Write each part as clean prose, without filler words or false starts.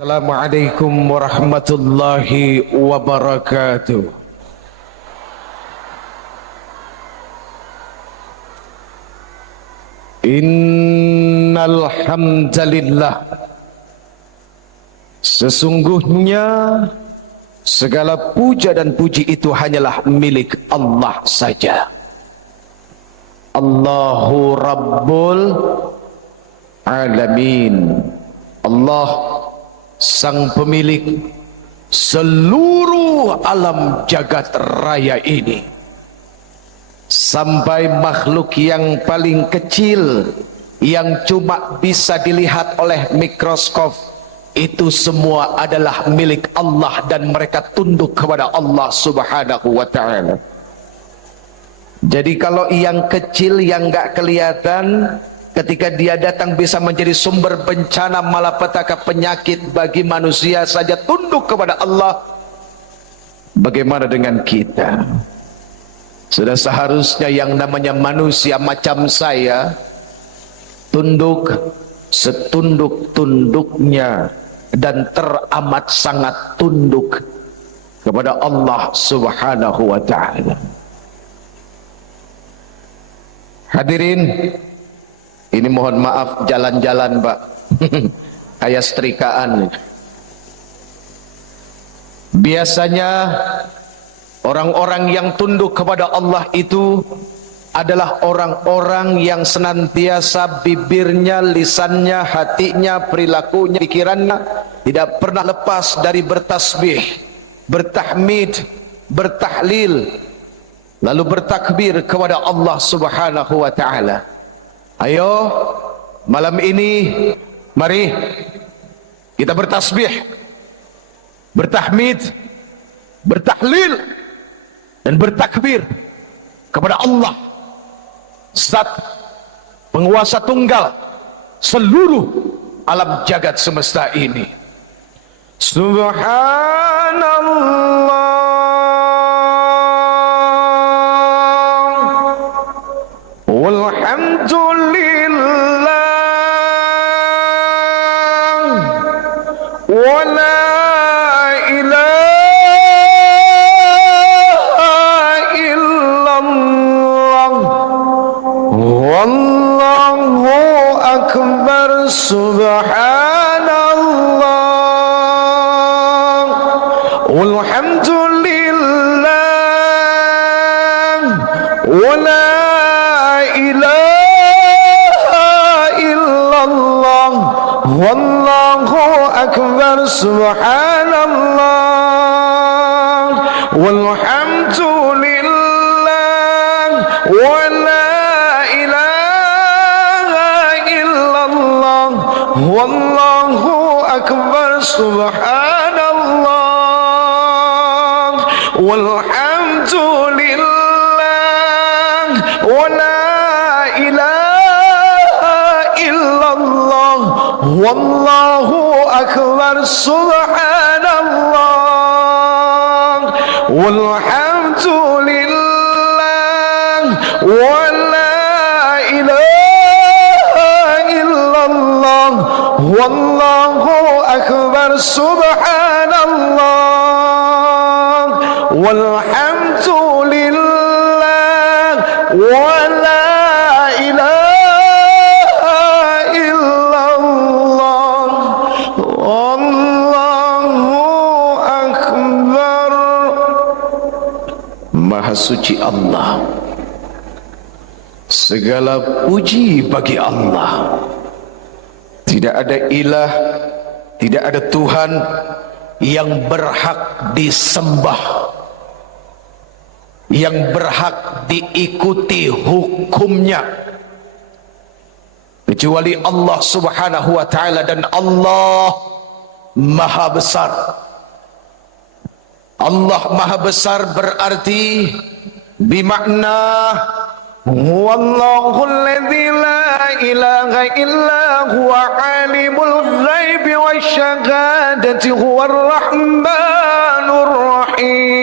Assalamualaikum warahmatullahi wabarakatuh. Innal hamdalillah, sesungguhnya segala puja dan puji itu hanyalah milik Allah saja. Allahu Rabbul Alamin. Allah sang pemilik seluruh alam jagat raya ini, sampai makhluk yang paling kecil yang cuma bisa dilihat oleh mikroskop, itu semua adalah milik Allah dan mereka tunduk kepada Allah subhanahu wa ta'ala. Jadi kalau yang kecil yang gak kelihatan, ketika dia datang bisa menjadi sumber bencana malapetaka penyakit bagi manusia saja tunduk kepada Allah. Bagaimana dengan kita? Sudah seharusnya yang namanya manusia macam saya tunduk setunduk-tunduknya dan teramat sangat tunduk kepada Allah subhanahu wa ta'ala. Hadirin, ini mohon maaf jalan-jalan Pak kayak setrikaan. Biasanya orang-orang yang tunduk kepada Allah itu adalah orang-orang yang senantiasa bibirnya, lisannya, hatinya, perilakunya, pikirannya tidak pernah lepas dari bertasbih, bertahmid, bertahlil, lalu bertakbir kepada Allah subhanahu wa ta'ala. Ayo malam ini mari kita bertasbih, bertahmid, bertahlil dan bertakbir kepada Allah, Zat penguasa tunggal seluruh alam jagat semesta ini. Subhanallah walhamdulillah wa la ilaha illallah wallahu akbar. Subhanallah walhamdulillah wa la wallahu akbar. Subhanallah walhamdulillah wa la ilaha illallah wallahu akbar. Subhanallah walhamdulillah wa la ilaha illallah wallahu akbar. Subhanallah walhamdulillah wa la ilaha illallah wallahu akbar. Subhanallah walhamdulillah wa la ilaha illallah wallahu akbar. Maha suci Allah, segala puji bagi Allah. Tidak ada ilah, tidak ada Tuhan yang berhak disembah, yang berhak diikuti hukumnya, kecuali Allah subhanahu wa ta'ala. Dan Allah maha besar. Allah maha besar berarti bimakna huwallahu alladzi la ilaha illa huwa alimul ghaibi wasyahadati huwar rahmanur rahim.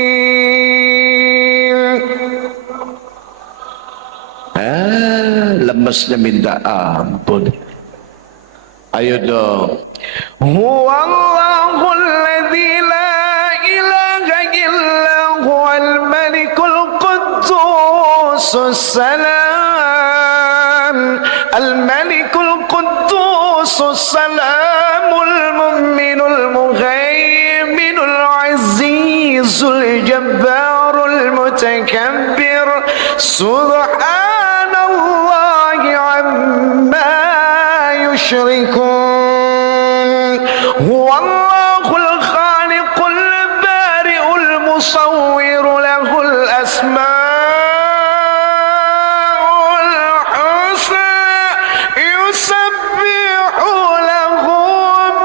Lemesnya minta ampun. Ayo dong. Huwallahu alladzi la ilaha illa huwal malikul quddusus salam al-malikul quddusus salamul mu'minul muhaiminul azizul jabbarul mutakabbir subhanallahi amma yushrikun. Huwallahul khaliqul bari'ul musawwir lahul asmaul husna yusabbihu lahu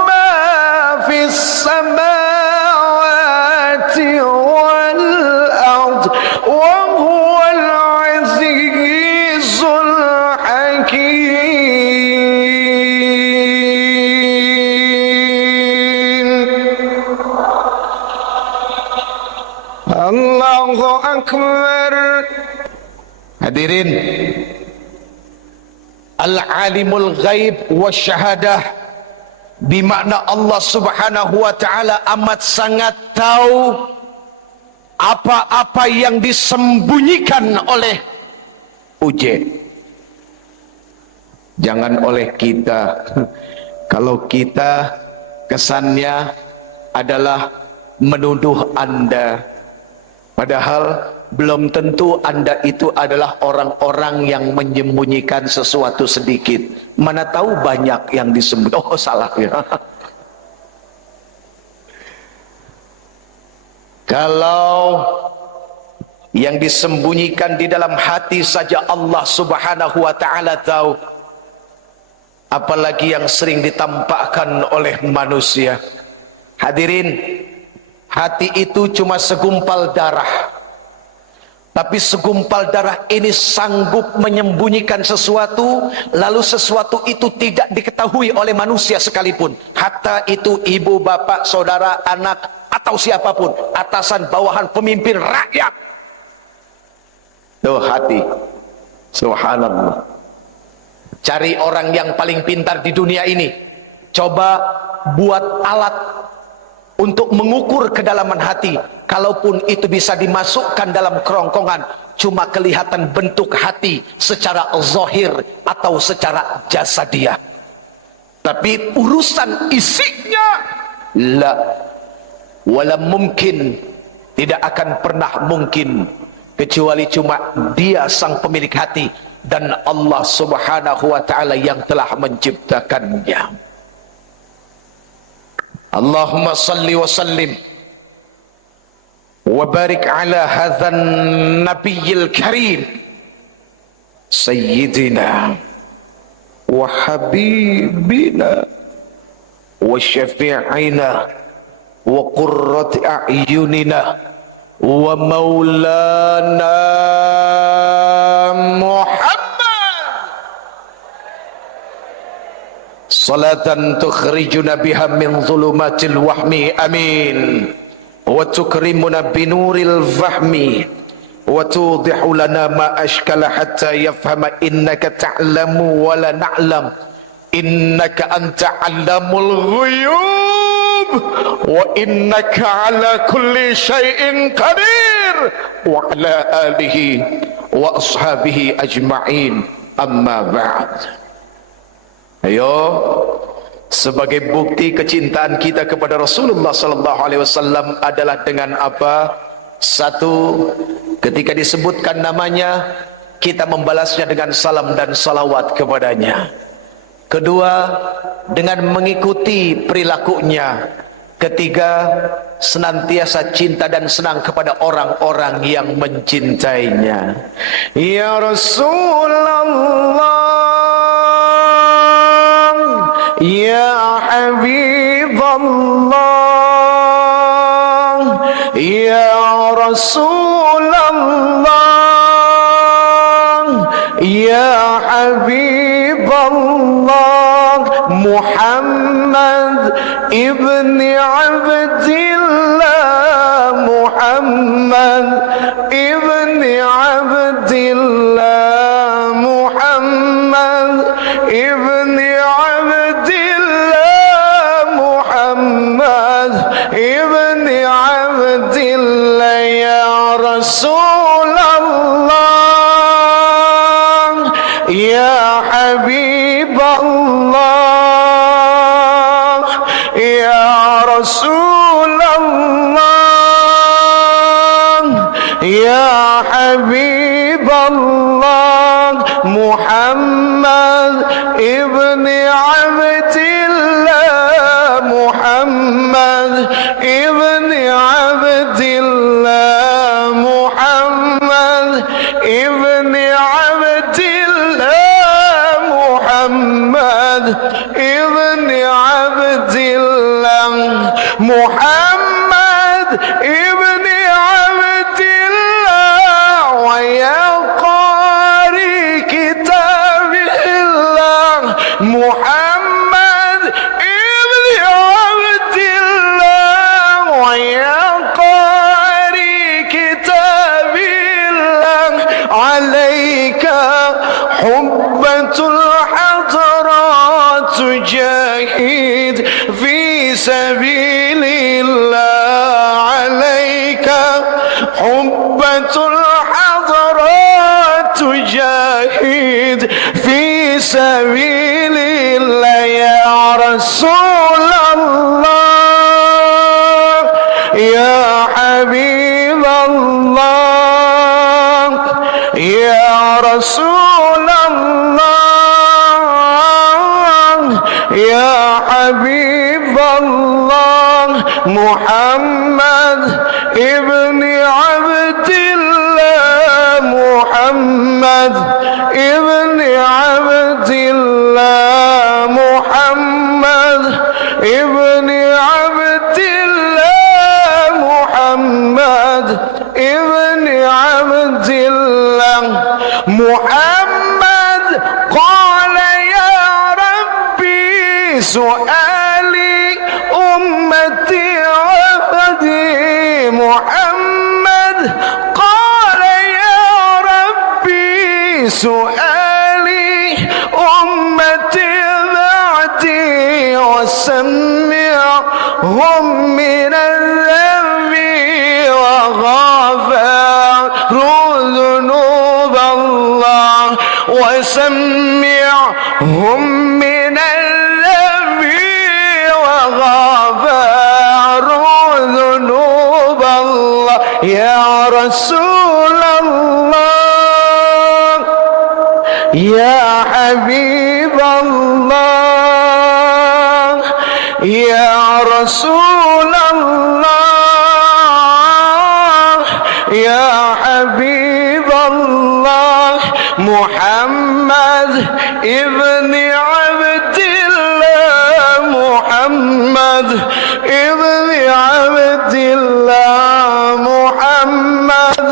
ma fis samawati wal ard wa huwal azizul hakim. Allahu akbar. Hadirin, al-alimul ghaib wasyahadah, bimakna Allah subhanahu wa ta'ala amat sangat tahu apa-apa yang disembunyikan oleh uji, jangan oleh kita. Kalau kita kesannya adalah menuduh Anda, padahal belum tentu Anda itu adalah orang-orang yang menyembunyikan sesuatu sedikit. Mana tahu banyak yang disembunyikan. Oh, salah ya. Kalau yang disembunyikan di dalam hati saja Allah subhanahu wa ta'ala tahu, apalagi yang sering ditampakkan oleh manusia. Hadirin, hati itu cuma segumpal darah, tapi segumpal darah ini sanggup menyembunyikan sesuatu, lalu sesuatu itu tidak diketahui oleh manusia sekalipun, hatta itu ibu, bapak, saudara, anak, atau siapapun, atasan, bawahan, pemimpin, rakyat. Tuh hati, subhanallah. Cari orang yang paling pintar di dunia ini, coba buat alat untuk mengukur kedalaman hati. Kalaupun itu bisa dimasukkan dalam kerongkongan, cuma kelihatan bentuk hati secara zahir atau secara jasadiah, tapi urusan isinya la wala mungkin, tidak akan pernah mungkin, kecuali cuma Dia sang pemilik hati dan Allah subhanahu wa ta'ala yang telah menciptakannya. Allahumma salli wa sallim wa barik ala hadzal nabiyil karim sayyidina wa habibina wa syafi'ina wa qurrati a'yunina wa maulana Muhammad, salatan tukhrijuna biha min zulumatil wahmi, amin, wa tukrimuna binuril fahmi wa tudihu lana ma ashkala hatta yafhama innaka ta'lamu wa la na'lam innaka anta 'allamul ghuyub wa innaka 'ala kulli syai'in qadir wa 'ala alihi wa ashabihi ajma'in, amma ba'd. Ayo, sebagai bukti kecintaan kita kepada Rasulullah sallallahu alaihi wasallam adalah dengan apa? Satu, ketika disebutkan namanya, kita membalasnya dengan salam dan salawat kepadanya. Kedua, dengan mengikuti perilakunya. Ketiga, senantiasa cinta dan senang kepada orang-orang yang mencintainya. Ya Rasulullah, ya Habiballah, ya Rasulullah, ya Habiballah, Muhammad ibni Abdillah, Muhammad ibni Abdillah, Muhammad ibni Abdillah, ابن عبد الله يا رسول الله يا حبيب الله يا رسول الله يا حبيب الله محمد ابن عبد الله محمد ابن عبد الله محمد ابن عبد الله محمد ابن عبد الله محمد ابن عبد الله ويا قارئ كتاب الله محمد ابن عبد الله ويا قارئ كتاب الله عليك حبة الحضرات تجاهد في سبيل الله عليك حبة الحضرات تجاهد في سبيل الله يا رسول الله يا حبيب الله يا رسول الله يا حبيب الله محمد ابن عبد الله محمد ابن عبد الله محمد ابن عبد الله محمد ابن عبد الله محمد قال يا ربي سؤالي أمتي عبدي محمد قال يا ربي سؤالي أمتي بعدي وسمعهم من الذنب وغفر ذنوب الله وسمعهم من الذنب وغفر ذنوب الله يا رسول الله يا حبيب الله يا رسول الله يا حبيب الله محمد ابن عبد الله محمد ابن عبد الله محمد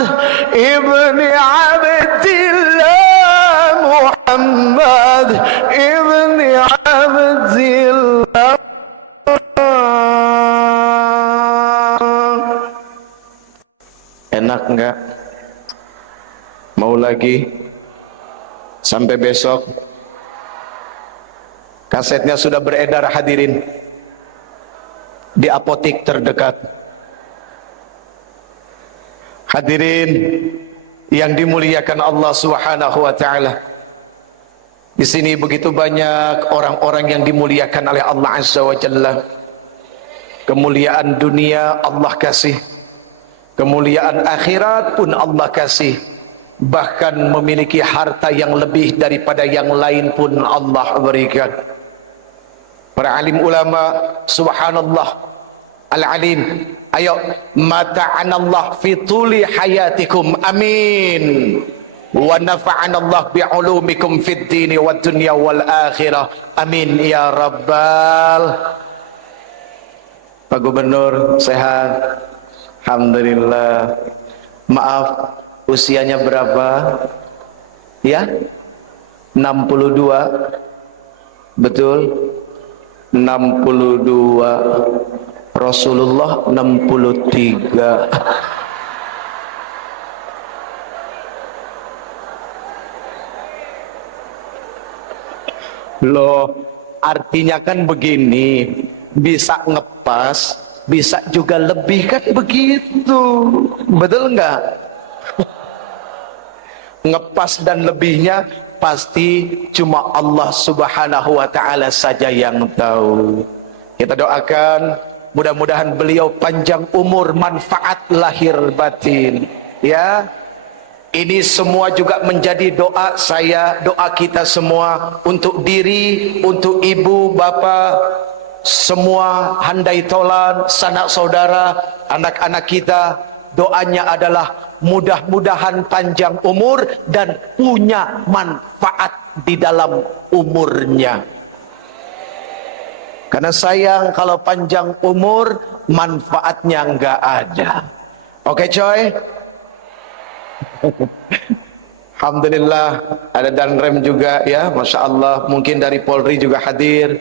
ابن عبد الله محمد ابن عبد الله. Enak enggak? Mau lagi? Sampai besok? Kasetnya sudah beredar hadirin di apotik terdekat. Hadirin yang dimuliakan Allah Subhanahu wa taala. Di sini begitu banyak orang-orang yang dimuliakan oleh Allah Azza wa Jalla. Kemuliaan dunia Allah kasih, kemuliaan akhirat pun Allah kasih. Bahkan memiliki harta yang lebih daripada yang lain pun Allah berikan. Para alim ulama, subhanallah, al-alim, ayo mata'anallah fi tuli hayatikum, amin. Wa nafa'anallah bi'ulumikum fid dini wad dunya wal akhirah, amin ya rabbal. Pak Gubernur sehat? Alhamdulillah. Maaf, usianya berapa? Ya? 62. Betul? 62. Rasulullah 63. Loh, artinya kan begini, bisa ngepas, bisa juga lebih, kan begitu, betul nggak? Ngepas dan lebihnya pasti cuma Allah Subhanahu wa Ta'ala saja yang tahu. Kita doakan mudah-mudahan beliau panjang umur, manfaat lahir batin, ya. Ini semua juga menjadi doa saya, doa kita semua, untuk diri, untuk ibu, bapa, semua handai tolan, sanak saudara, anak-anak kita. Doanya adalah mudah-mudahan panjang umur dan punya manfaat di dalam umurnya. Karena sayang kalau panjang umur manfaatnya nggak ada. Oke coy. Alhamdulillah ada Danrem juga ya, Masya Allah. Mungkin dari Polri juga hadir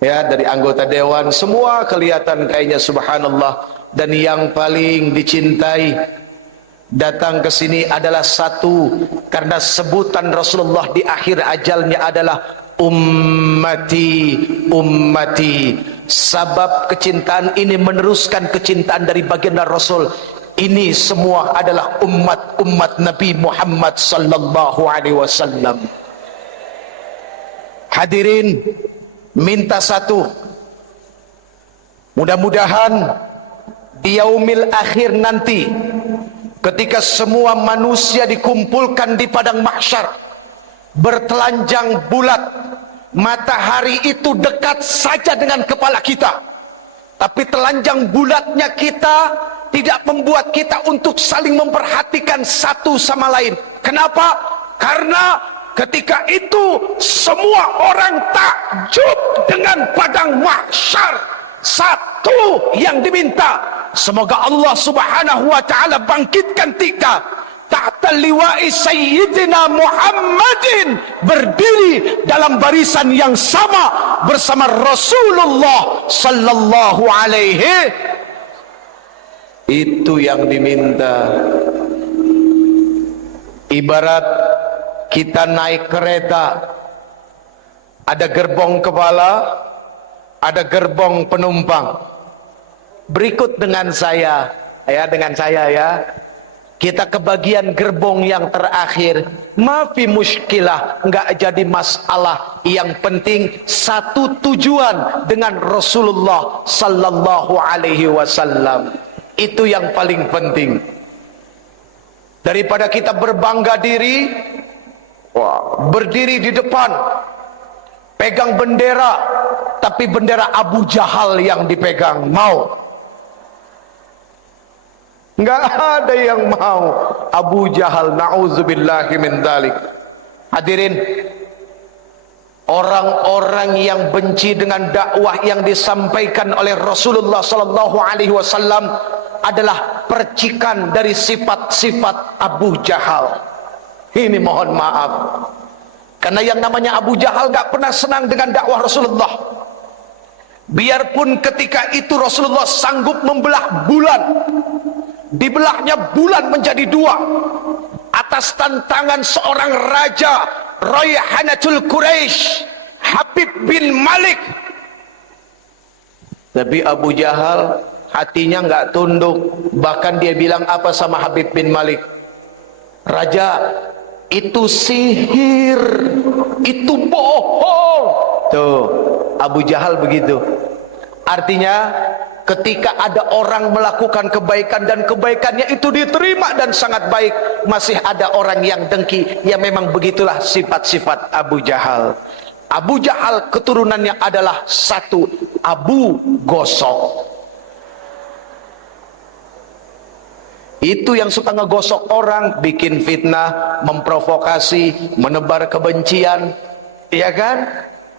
ya, dari anggota Dewan, semua kelihatan kayaknya subhanallah. Dan yang paling dicintai datang ke sini adalah satu, karena sebutan Rasulullah di akhir ajalnya adalah ummati, ummati. Sabab kecintaan ini meneruskan kecintaan dari baginda Rasul. Ini semua adalah umat Nabi Muhammad sallallahu alaihi wasallam. Hadirin, minta satu, mudah-mudahan di yaumil akhir nanti, ketika semua manusia dikumpulkan di padang mahsyar, bertelanjang bulat, matahari itu dekat saja dengan kepala kita, tapi telanjang bulatnya kita tidak membuat kita untuk saling memperhatikan satu sama lain. Kenapa? Karena ketika itu semua orang takjub dengan padang mahsyar. Satu yang diminta, semoga Allah Subhanahu wa Ta'ala bangkitkan kita tahta liwa'i Sayyidina Muhammadin, berdiri dalam barisan yang sama bersama Rasulullah sallallahu alaihi. Itu yang diminta. Ibarat kita naik kereta, ada gerbong kepala, ada gerbong penumpang. Berikut dengan saya ya, kita kebagian gerbong yang terakhir. Mafi muskilah, enggak jadi masalah. Yang penting satu tujuan dengan Rasulullah sallallahu alaihi wasallam. Itu yang paling penting. Daripada kita berbangga diri, berdiri di depan, pegang bendera, tapi bendera Abu Jahal yang dipegang, mau? Enggak ada yang mau. Abu Jahal, na'udzubillahi min dzalik. Hadirin, orang-orang yang benci dengan dakwah yang disampaikan oleh Rasulullah sallallahu alaihi wasallam adalah percikan dari sifat-sifat Abu Jahal. Ini mohon maaf, karena yang namanya Abu Jahal gak pernah senang dengan dakwah Rasulullah. Biarpun ketika itu Rasulullah sanggup membelah bulan, dibelahnya bulan menjadi dua atas tantangan seorang raja Rayhanatul Quraisy, Habib bin Malik. Tapi Abu Jahal hatinya nggak tunduk. Bahkan dia bilang apa sama Habib bin Malik? Raja, itu sihir, itu bohong. Tuh, Abu Jahal begitu. Artinya ketika ada orang melakukan kebaikan dan kebaikannya itu diterima dan sangat baik, masih ada orang yang dengki. Ya memang begitulah sifat-sifat Abu Jahal. Abu Jahal keturunannya adalah satu, Abu Gosok. Itu yang suka ngegosok orang, bikin fitnah, memprovokasi, menebar kebencian, ya kan?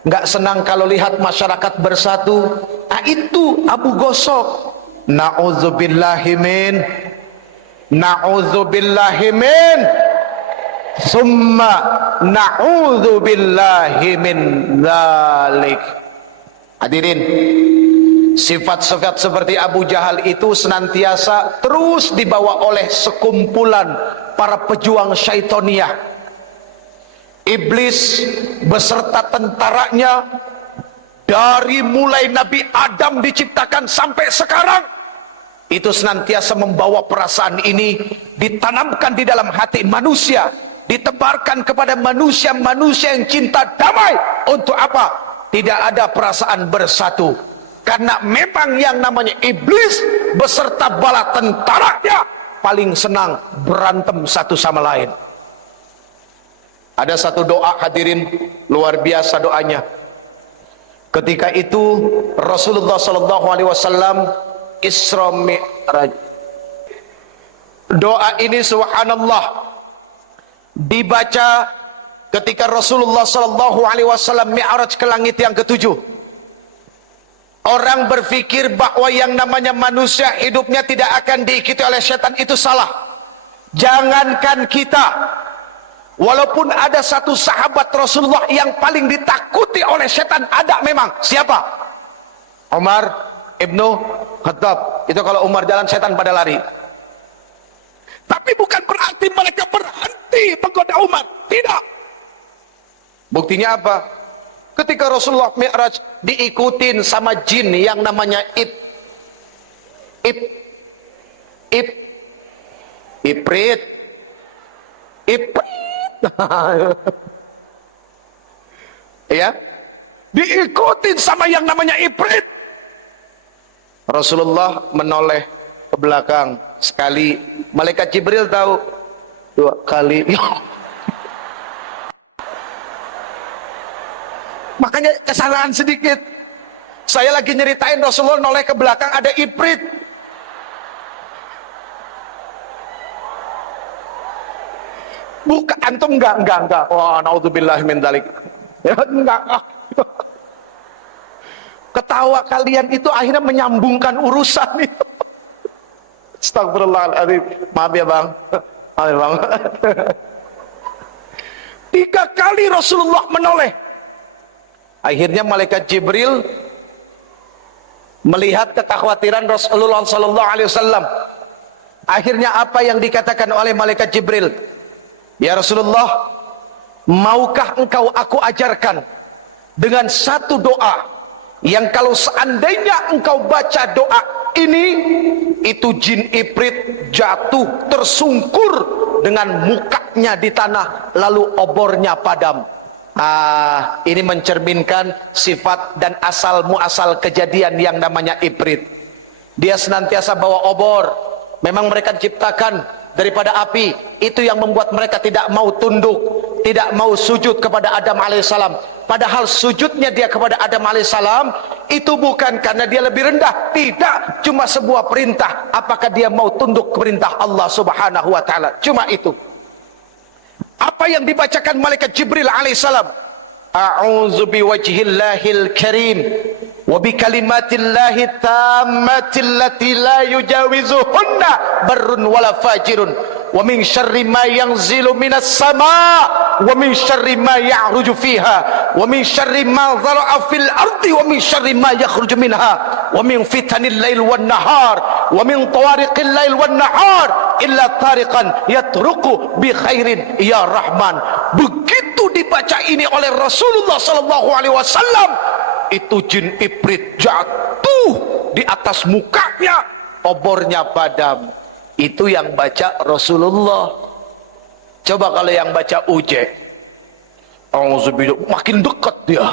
Nggak senang kalau lihat masyarakat bersatu. Nah itu Abu Gosok. Na'udzubillahimin, na'udzubillahimin, summa na'udzubillahimin dzalik. Hadirin, sifat-sifat seperti Abu Jahal itu senantiasa terus dibawa oleh sekumpulan para pejuang syaitoniyah. Iblis beserta tentaranya dari mulai Nabi Adam diciptakan sampai sekarang, itu senantiasa membawa perasaan ini ditanamkan di dalam hati manusia, ditebarkan kepada manusia-manusia yang cinta damai. Untuk apa? Tidak ada perasaan bersatu, karena memang yang namanya iblis beserta bala tentaranya paling senang berantem satu sama lain. Ada satu doa, hadirin, luar biasa doanya. Ketika itu Rasulullah SAW Isra Mi'raj. Doa ini subhanallah dibaca ketika Rasulullah SAW Mi'raj ke langit yang ketujuh. Orang berpikir bahwa yang namanya manusia hidupnya tidak akan diikuti oleh setan, itu salah. Jangankan kita, walaupun ada satu sahabat Rasulullah yang paling ditakuti oleh setan, ada memang. Siapa? Umar Ibnu Khattab. Itu kalau Umar jalan, setan pada lari. Tapi bukan berarti mereka berhenti menggoda Umar. Tidak. Buktinya apa? Ketika Rasulullah Mi'raj diikutin sama jin yang namanya Ifrit. Ya, diikutin sama yang namanya Ifrit. Rasulullah menoleh ke belakang sekali, malaikat Jibril tahu, dua kali. Makanya kesalahan sedikit. Saya lagi nyeritain Rasulullah noleh ke belakang, ada Ifrit. Bukan, antum enggak. Wah, naudzubillah min dzalik. Ya, enggak. Ketawa kalian itu akhirnya menyambungkan urusan itu. Astagfirullahaladzim. Maaf ya bang. Maaf ya bang. 3 kali Rasulullah menoleh. Akhirnya malaikat Jibril melihat kekhawatiran Rasulullah SAW. Akhirnya apa yang dikatakan oleh malaikat Jibril? Ya Rasulullah, maukah engkau aku ajarkan dengan satu doa yang kalau seandainya engkau baca doa ini, itu jin Ifrit jatuh tersungkur dengan mukanya di tanah, lalu obornya padam. Ini mencerminkan sifat dan asal muasal kejadian yang namanya Ifrit. Dia senantiasa bawa obor. Memang mereka diciptakan daripada api. Itu yang membuat mereka tidak mau tunduk, tidak mau sujud kepada Adam alaihissalam. Padahal sujudnya dia kepada Adam alaihissalam itu bukan karena dia lebih rendah. Tidak, cuma sebuah perintah. Apakah dia mau tunduk ke perintah Allah subhanahu wa ta'ala? Cuma itu. Apa yang dibacakan malaikat Jibril alaihissalam? A'udzu biwajhillahil karim wa bikalimatillahi tammatil lati la yujawizuhunna barrun wala fajirun wa min syarri ma yanzilu minas sama wa min syarri ma ya'ruju fiha wa min syarri ma dhara'a fil ardi wa min syarri ma yakhruju minha wa min fitanil lail wan nahar wa min tawariqil lail wan nahar illa tariqan yatruqu bi khairin ya rahman. Begitu dibaca ini oleh Rasulullah SAW, itu jin Ifrit jatuh di atas mukanya, obornya padam. Itu yang baca Rasulullah. Coba kalau yang baca Uje, auzubillah, makin dekat dia.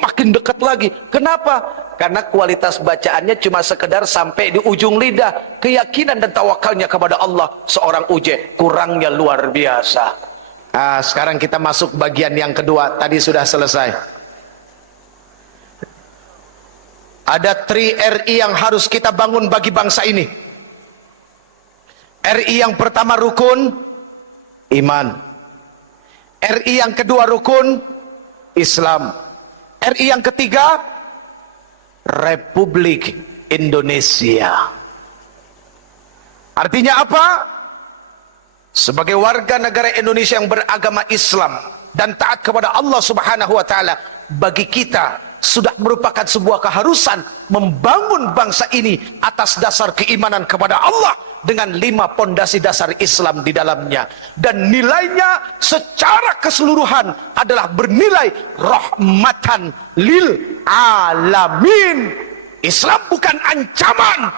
Makin dekat lagi. Kenapa? Karena kualitas bacaannya cuma sekedar sampai di ujung lidah. Keyakinan dan tawakalnya kepada Allah seorang Uje kurangnya luar biasa. Sekarang kita masuk bagian yang kedua. Tadi sudah selesai. Ada 3 RI yang harus kita bangun bagi bangsa ini. RI yang pertama rukun iman. RI yang kedua rukun Islam. RI yang ketiga Republik Indonesia. Artinya apa? Sebagai warga negara Indonesia yang beragama Islam dan taat kepada Allah Subhanahu wa taala, bagi kita sudah merupakan sebuah keharusan membangun bangsa ini atas dasar keimanan kepada Allah dengan 5 pondasi dasar Islam di dalamnya, dan nilainya secara keseluruhan adalah bernilai rahmatan lil alamin. Islam bukan ancaman,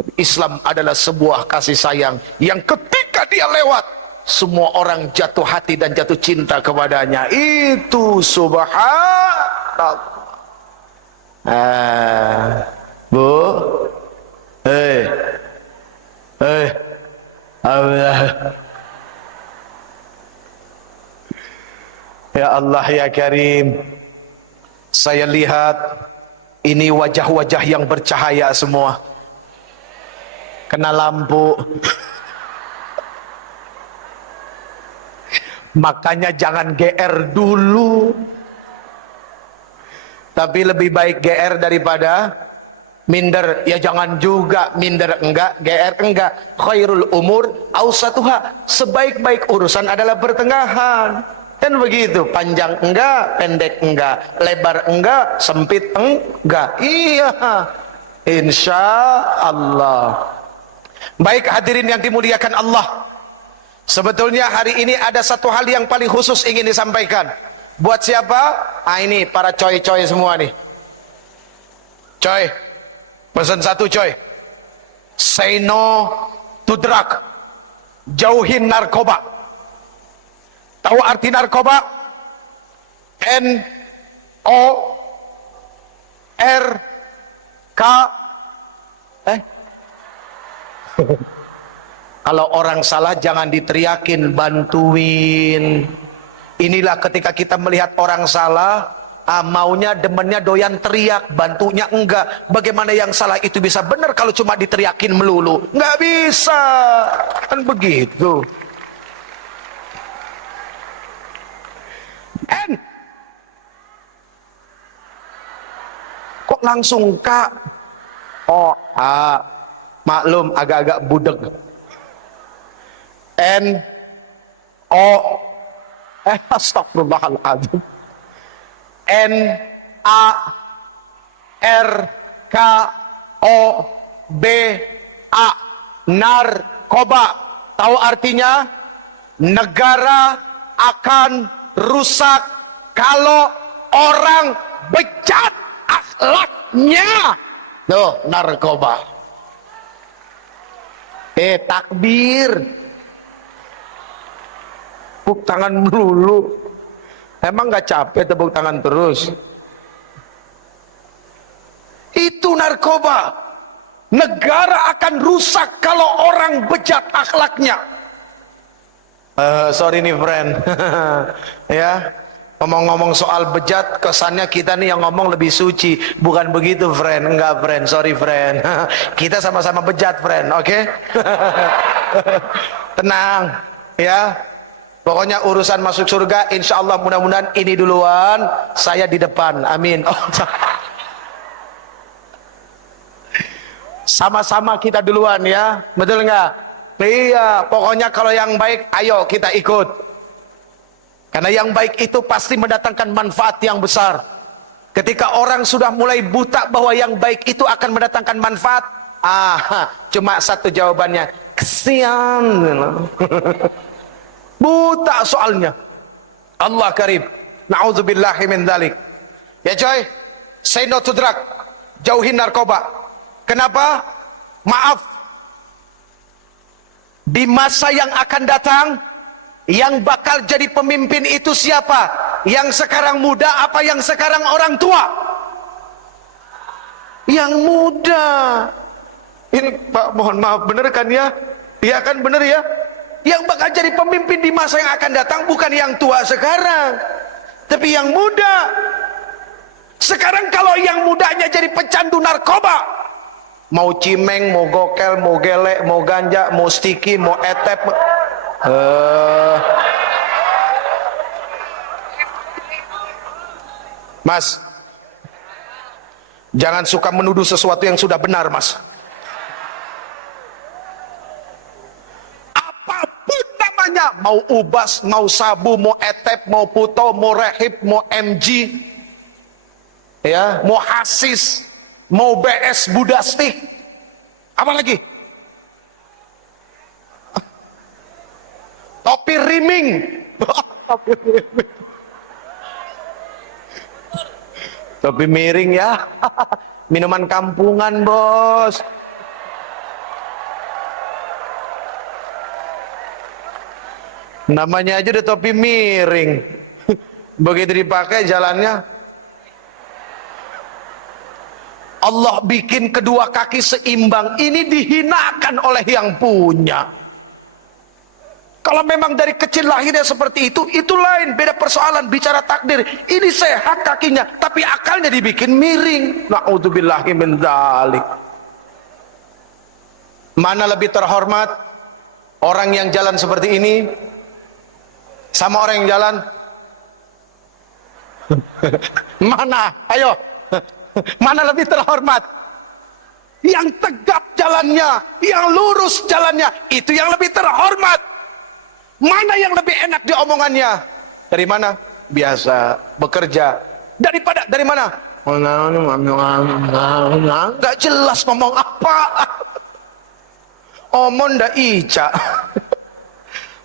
tapi Islam adalah sebuah kasih sayang yang ketika dia lewat, semua orang jatuh hati dan jatuh cinta kepadanya. Itu subhanallah. Bu, Allah. Ya Allah ya Karim, saya lihat ini wajah-wajah yang bercahaya semua, kena lampu. Makanya jangan GR dulu, tapi lebih baik GR daripada minder. Ya jangan juga minder enggak, GR enggak. Khairul umur ausatuha, sebaik-baik urusan adalah pertengahan. Kan begitu, panjang enggak, pendek enggak, lebar enggak, sempit enggak. Iya, insya Allah. Baik hadirin yang dimuliakan Allah, sebetulnya hari ini ada satu hal yang paling khusus ingin disampaikan. Buat siapa? Ini para coy-coy semua nih. Coy, pesan satu coy. Say no to drug. Jauhin narkoba. Tahu arti narkoba? N-O-R-K. Kalau orang salah jangan diteriakin, bantuin. Inilah ketika kita melihat orang salah, maunya demennya doyan teriak, bantunya enggak. Bagaimana yang salah itu bisa benar kalau cuma diteriakin melulu? Enggak bisa, kan begitu. Kok langsung Kak? Oh, maklum agak-agak budeg. Astagfirullahaladzim. N-A-R-K-O-B-A, narkoba. Tahu artinya? Negara akan rusak kalau orang bejat akhlaknya. Tuh, narkoba. Takbir. Tepuk tangan melulu. Emang gak capek tepuk tangan terus? Itu narkoba. Negara akan rusak kalau orang bejat akhlaknya. Sorry nih friend. Ya, ngomong-ngomong soal bejat, kesannya kita nih yang ngomong lebih suci. Bukan begitu friend. Enggak friend, sorry friend. Kita sama-sama bejat friend, oke? Tenang ya. Pokoknya urusan masuk surga insya Allah mudah-mudahan ini duluan, saya di depan, amin. Sama-sama kita duluan ya, betul nggak? Iya, pokoknya kalau yang baik ayo kita ikut, karena yang baik itu pasti mendatangkan manfaat yang besar. Ketika orang sudah mulai buta bahwa yang baik itu akan mendatangkan manfaat, cuma satu jawabannya, kesian. Buta soalnya. Allah karim, na'udzubillahi min dzalik. Ya coy, say no to drug, jauhin narkoba. Kenapa? Maaf, di masa yang akan datang, yang bakal jadi pemimpin itu siapa? Yang sekarang muda apa yang sekarang orang tua? Yang muda. Ini Pak, mohon maaf, bener kan ya? Iya kan, bener ya? Yang bakal jadi pemimpin di masa yang akan datang bukan yang tua sekarang, tapi yang muda. Sekarang kalau yang mudanya jadi pecandu narkoba, mau cimeng, mau gokel, mau gelek, mau ganja, mau stiki, mau etep, Mas, jangan suka menuduh sesuatu yang sudah benar, Mas. Mau ubas, mau sabu, mau etep, mau puto, mau rehib, mau MG, ya, mau hasis, mau BS budastik, apa lagi? topi riming. Topi riming. Topi miring ya. Minuman kampungan, bos. Namanya aja udah topi miring. Begitu dipakai jalannya, Allah bikin kedua kaki seimbang. Ini dihinakan oleh yang punya. Kalau memang dari kecil lahirnya seperti itu lain, beda persoalan. Bicara takdir, ini sehat kakinya, tapi akalnya dibikin miring. Na'udzubillahi min dzalik. Mana lebih terhormat, orang yang jalan seperti ini sama orang yang jalan? Mana? Ayo. Mana lebih terhormat? Yang tegap jalannya, yang lurus jalannya, itu yang lebih terhormat. Mana yang lebih enak di omongannya? Dari mana? Biasa bekerja. Dari mana? Gak jelas ngomong apa. Omong ndak ica.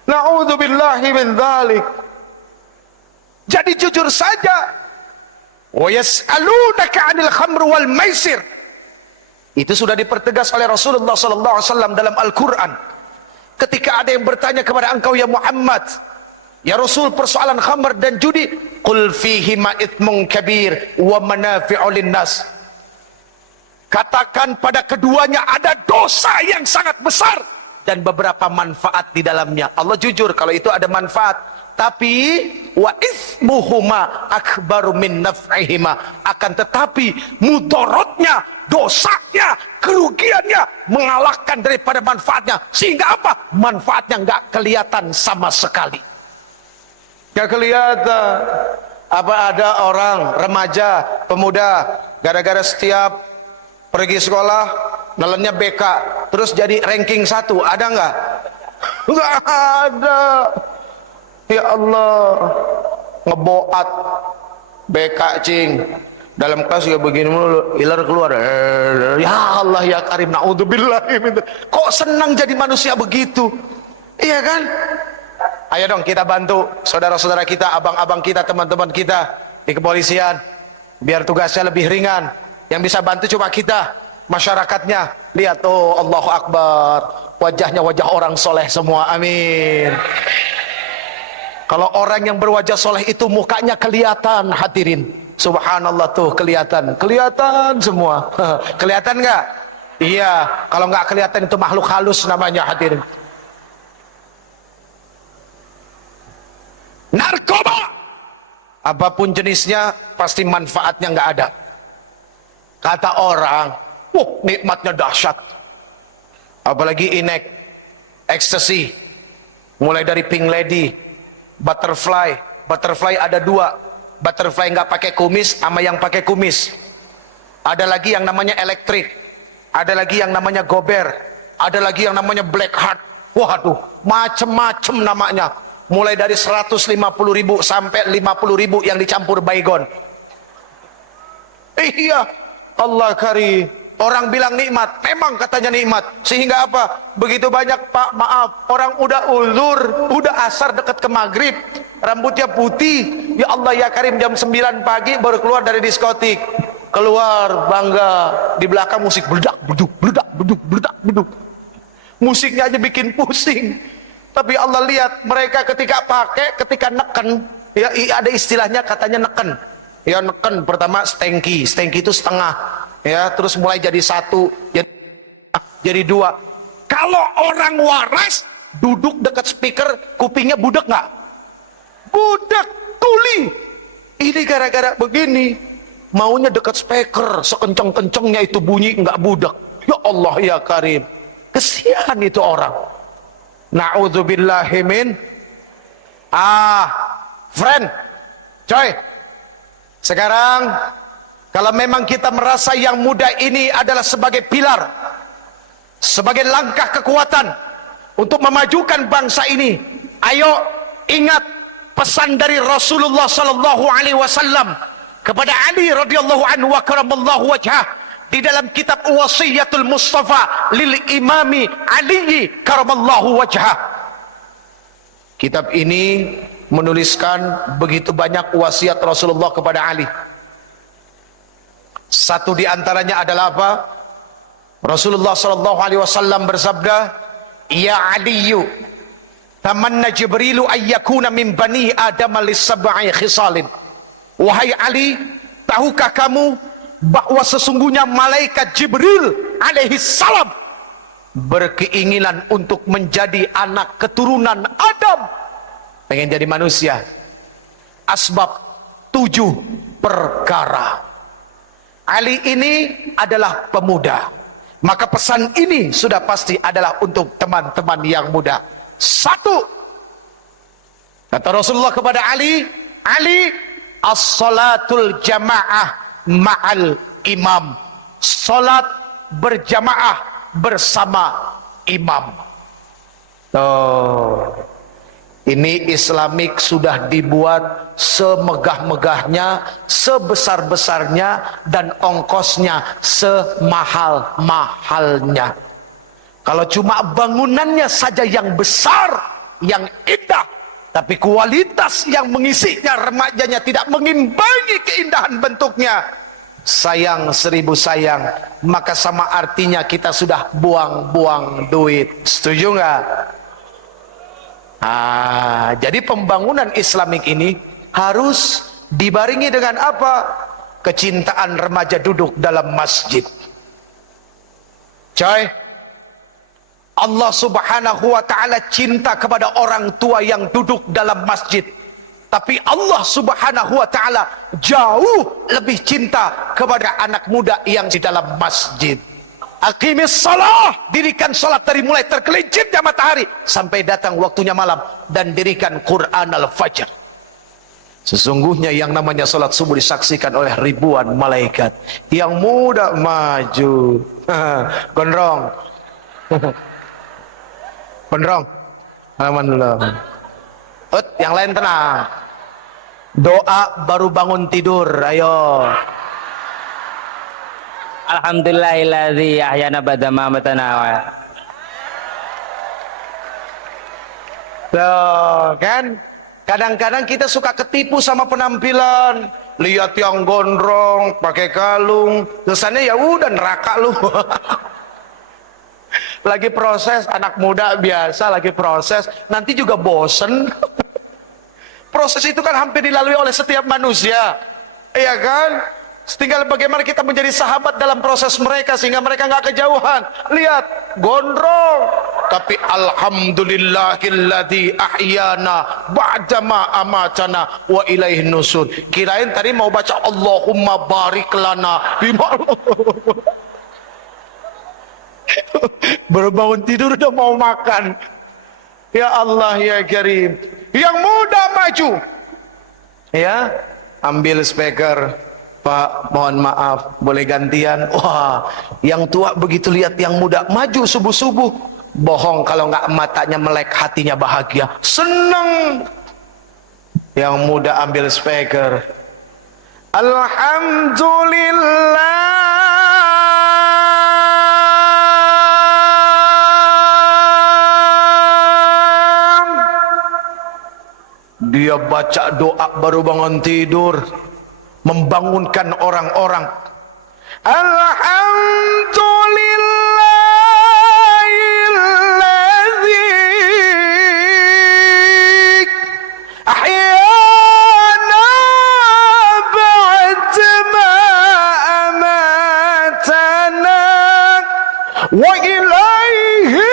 Na'udzubillahi min dzalik. Jadi jujur saja. Wa yas'alunaka 'anil khamr wal maisir. Itu sudah dipertegas oleh Rasulullah sallallahu alaihi wasallam dalam Al-Qur'an. Ketika ada yang bertanya kepada engkau ya Muhammad, ya Rasul, persoalan khamr dan judi, qul fihi ma itsmun kabir wa manafi'u linnas. Katakan pada keduanya ada dosa yang sangat besar dan beberapa manfaat di dalamnya. Allah jujur kalau itu ada manfaat, tapi wa ismuhuma akbaru min naf'ihima. Akan tetapi mudaratnya, dosanya, kerugiannya mengalahkan daripada manfaatnya. Sehingga apa? Manfaatnya nggak kelihatan sama sekali. Nggak kelihatan. Apa ada orang remaja, pemuda, gara-gara setiap pergi sekolah nelennya BK, terus jadi ranking 1, ada nggak? Nggak ada. Ya Allah, ngeboat BK cing, dalam kelas ya begini mulu, iler keluar. Ya Allah ya Karim, naudzubillah. Kok senang jadi manusia begitu? Iya kan? Ayo dong kita bantu saudara-saudara kita, abang-abang kita, teman-teman kita di kepolisian, biar tugasnya lebih ringan. Yang bisa bantu cuma kita, masyarakatnya. Lihat tuh, Allahu Akbar, wajahnya wajah orang soleh semua. Amin. Kalau orang yang berwajah soleh itu mukanya kelihatan, hadirin. Subhanallah tuh kelihatan semua. Kelihatan nggak? Iya. Kalau nggak kelihatan itu makhluk halus namanya, hadirin. Narkoba, apapun jenisnya, pasti manfaatnya nggak ada. Kata orang, nikmatnya dahsyat. Apalagi inek, ecstasy, mulai dari pink lady, butterfly ada 2, butterfly nggak pakai kumis sama yang pakai kumis. Ada lagi yang namanya elektrik, ada lagi yang namanya gober, ada lagi yang namanya black heart. Waduh, macem-macem namanya. Mulai dari 150.000 sampai 50.000 yang dicampur baygon. Iya, Allah karim. Orang bilang nikmat, memang katanya nikmat. Sehingga apa? Begitu banyak, Pak, maaf, orang udah uzur, udah asar dekat ke maghrib, rambutnya putih, ya Allah ya Karim, jam 9 pagi baru keluar dari diskotik. Keluar bangga, di belakang musik beledak beduk, beledak beduk, beledak beduk. Musiknya aja bikin pusing. Tapi Allah lihat mereka ketika pakai, ketika neken, ya ada istilahnya katanya neken. Ya neken, pertama stengki itu setengah, ya terus mulai jadi 1, jadi 2. Kalau orang waras duduk dekat speaker, kupingnya budek nggak? Budek, tuli. Ini gara-gara begini, maunya dekat speaker, sekenceng-kencengnya itu bunyi nggak budek. Ya Allah ya Karim, kesian itu orang. Na'udzubillahi min. Friend, coy. Sekarang kalau memang kita merasa yang muda ini adalah sebagai pilar, sebagai langkah kekuatan untuk memajukan bangsa ini, ayo ingat pesan dari Rasulullah sallallahu alaihi wasallam kepada Ali radhiyallahu anhu wa karamallahu wajhah di dalam kitab Wasiyatul Mustafa lil Imami Ali karamallahu wajhah. Kitab ini menuliskan begitu banyak wasiat Rasulullah kepada Ali. Satu di antaranya adalah apa? Rasulullah sallallahu alaihi wasallam bersabda, "Ya Aliyu, tamanna Jibrilu ayyakuna min bani Adam lis-sab'i khisalin." Wahai Ali, tahukah kamu bahwa sesungguhnya malaikat Jibril alaihi salam berkeinginan untuk menjadi anak keturunan Adam, pengen jadi manusia. Asbab 7 perkara. Ali ini adalah pemuda, maka pesan ini sudah pasti adalah untuk teman-teman yang muda. 1, kata Rasulullah kepada Ali, Ali, as-salatul jamaah ma'al imam, salat berjamaah bersama imam. Ini Islamik sudah dibuat semegah-megahnya, sebesar-besarnya, dan ongkosnya semahal-mahalnya. Kalau cuma bangunannya saja yang besar, yang indah, tapi kualitas yang mengisinya, remajanya tidak mengimbangi keindahan bentuknya, sayang 1000 sayang, maka sama artinya kita sudah buang-buang duit. Setuju nggak? Jadi pembangunan Islamik ini harus dibaringi dengan apa? Kecintaan remaja duduk dalam masjid. Coy, Allah subhanahu wa ta'ala cinta kepada orang tua yang duduk dalam masjid, tapi Allah subhanahu wa ta'ala jauh lebih cinta kepada anak muda yang di dalam masjid. Aqimis salah, dirikan salat dari mulai tergelincirnya matahari sampai datang waktunya malam, dan dirikan Quran al-Fajr. Sesungguhnya yang namanya salat subuh disaksikan oleh ribuan malaikat. Yang muda maju, gondrong, gondrong, alhamdulillah. Yang lain tenang. Doa baru bangun tidur, ayo. Alhamdulillahilladzi ahyana ba'da ma amatana. Tuh, kan? Kadang-kadang kita suka ketipu sama penampilan. Lihat yang gondrong, pakai kalung, kesannya ya udah neraka lu. Lagi proses, anak muda biasa lagi proses, nanti juga bosen. Proses itu kan hampir dilalui oleh setiap manusia, iya kan? Tinggal bagaimana kita menjadi sahabat dalam proses mereka sehingga mereka nggak kejauhan. Lihat, gondrong, tapi alhamdulillahilladzi ahyana ba'dama amatana wa ilaihin nusur. Kirain tadi mau baca Allahumma barik lana bima. Baru bangun tidur udah mau makan. Ya Allah ya Karim. Yang muda maju, ya, ambil speaker. Pak, mohon maaf, boleh gantian? Wah, yang tua begitu lihat yang muda maju subuh-subuh, bohong kalau nggak matanya melek, hatinya bahagia, seneng. Yang muda ambil speaker, alhamdulillah. Dia baca doa baru bangun tidur, membangunkan orang-orang. Alhamdulillahilladzi ahyana ba'dama amatana wa ilaihi